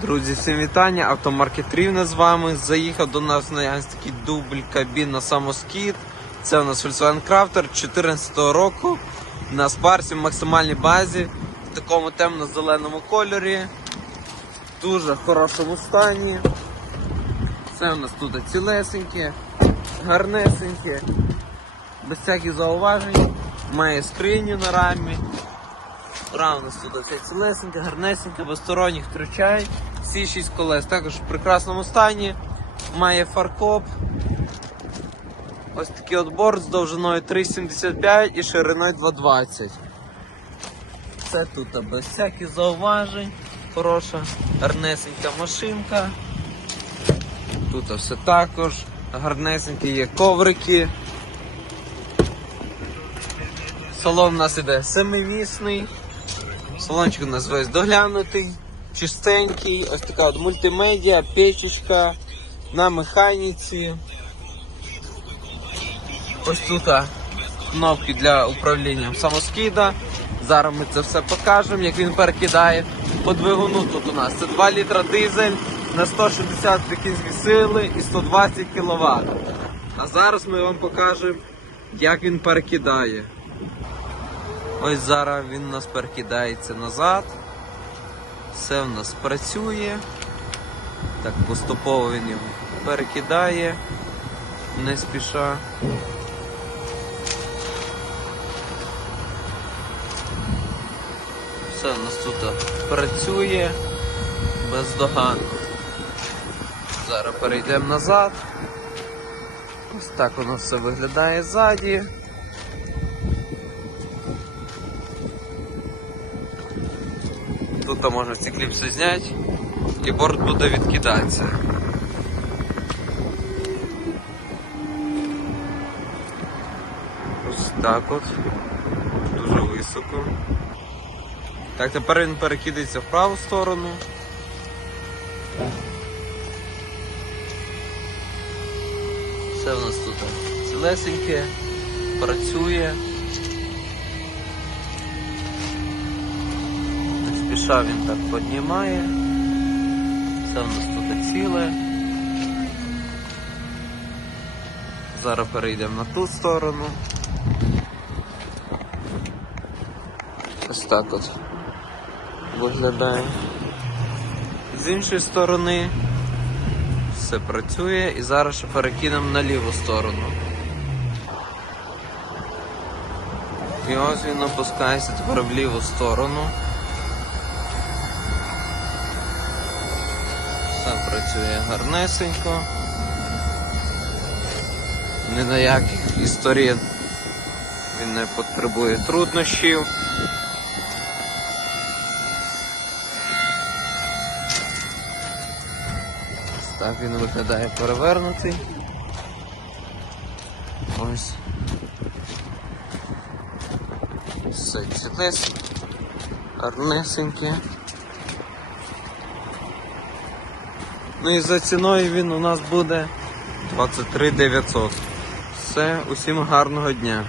Друзі, всім вітання. Автомаркет Рівне з вами. Заїхав до нас на такий дубль кабін на самоскід. Це у нас Volkswagen Crafter 2014 року. На спарсі в максимальній базі в такому темно-зеленому кольорі. В дуже хорошому стані. Це у нас тут цілесеньке, гарнесеньке, без всяких зауважень. Має скриню на рамі. Нас тут все цілесеньке, гарнесеньке, без сторонніх втручань. Всі шість колес також в прекрасному стані. Має фаркоп. Ось такий от борт з довжиною 3,75 і шириною 2,20. Це тут без всяких зауважень. Хороша, гарнесенька машинка. Тут все також. Гарнесенькі є коврики. Салон у нас іде семимісний. Салончик у нас весь доглянутий, чистенький, ось така от мультимедіа, печечка на механіці. Ось тут кнопки для управління самоскида. Зараз ми це все покажемо, як він перекидає. По двигуну тут у нас це 2 літра дизель на 160 кінські сили і 120 кВт. А зараз ми вам покажемо, як він перекидає. Ось зараз він у нас перекидається назад. Все в нас працює. Так, поступово він його перекидає, не спіша. Все у нас тут працює бездоганно. Зараз перейдемо назад. Ось так у нас все виглядає ззаді. Тут можна ці кліпси зняти і борт буде відкидатися. Ось так от. Дуже високо. Так, тепер він перекидається в праву сторону. Все в нас тут цілесеньке, працює. Спіша він так піднімає. Це в нас тут ціле. Зараз перейдемо на ту сторону. Ось так от виглядає. З іншої сторони все працює і зараз ще перекинемо на ліву сторону. І ось він опускається тепер в ліву сторону. Все працює гарнесенько. Ні на яких історій він не потребує труднощів. Так він виглядає перевернутий. Ось. Все цілес, гарнесеньке. Ну і за ціною він у нас буде 23 900. Все, усім гарного дня.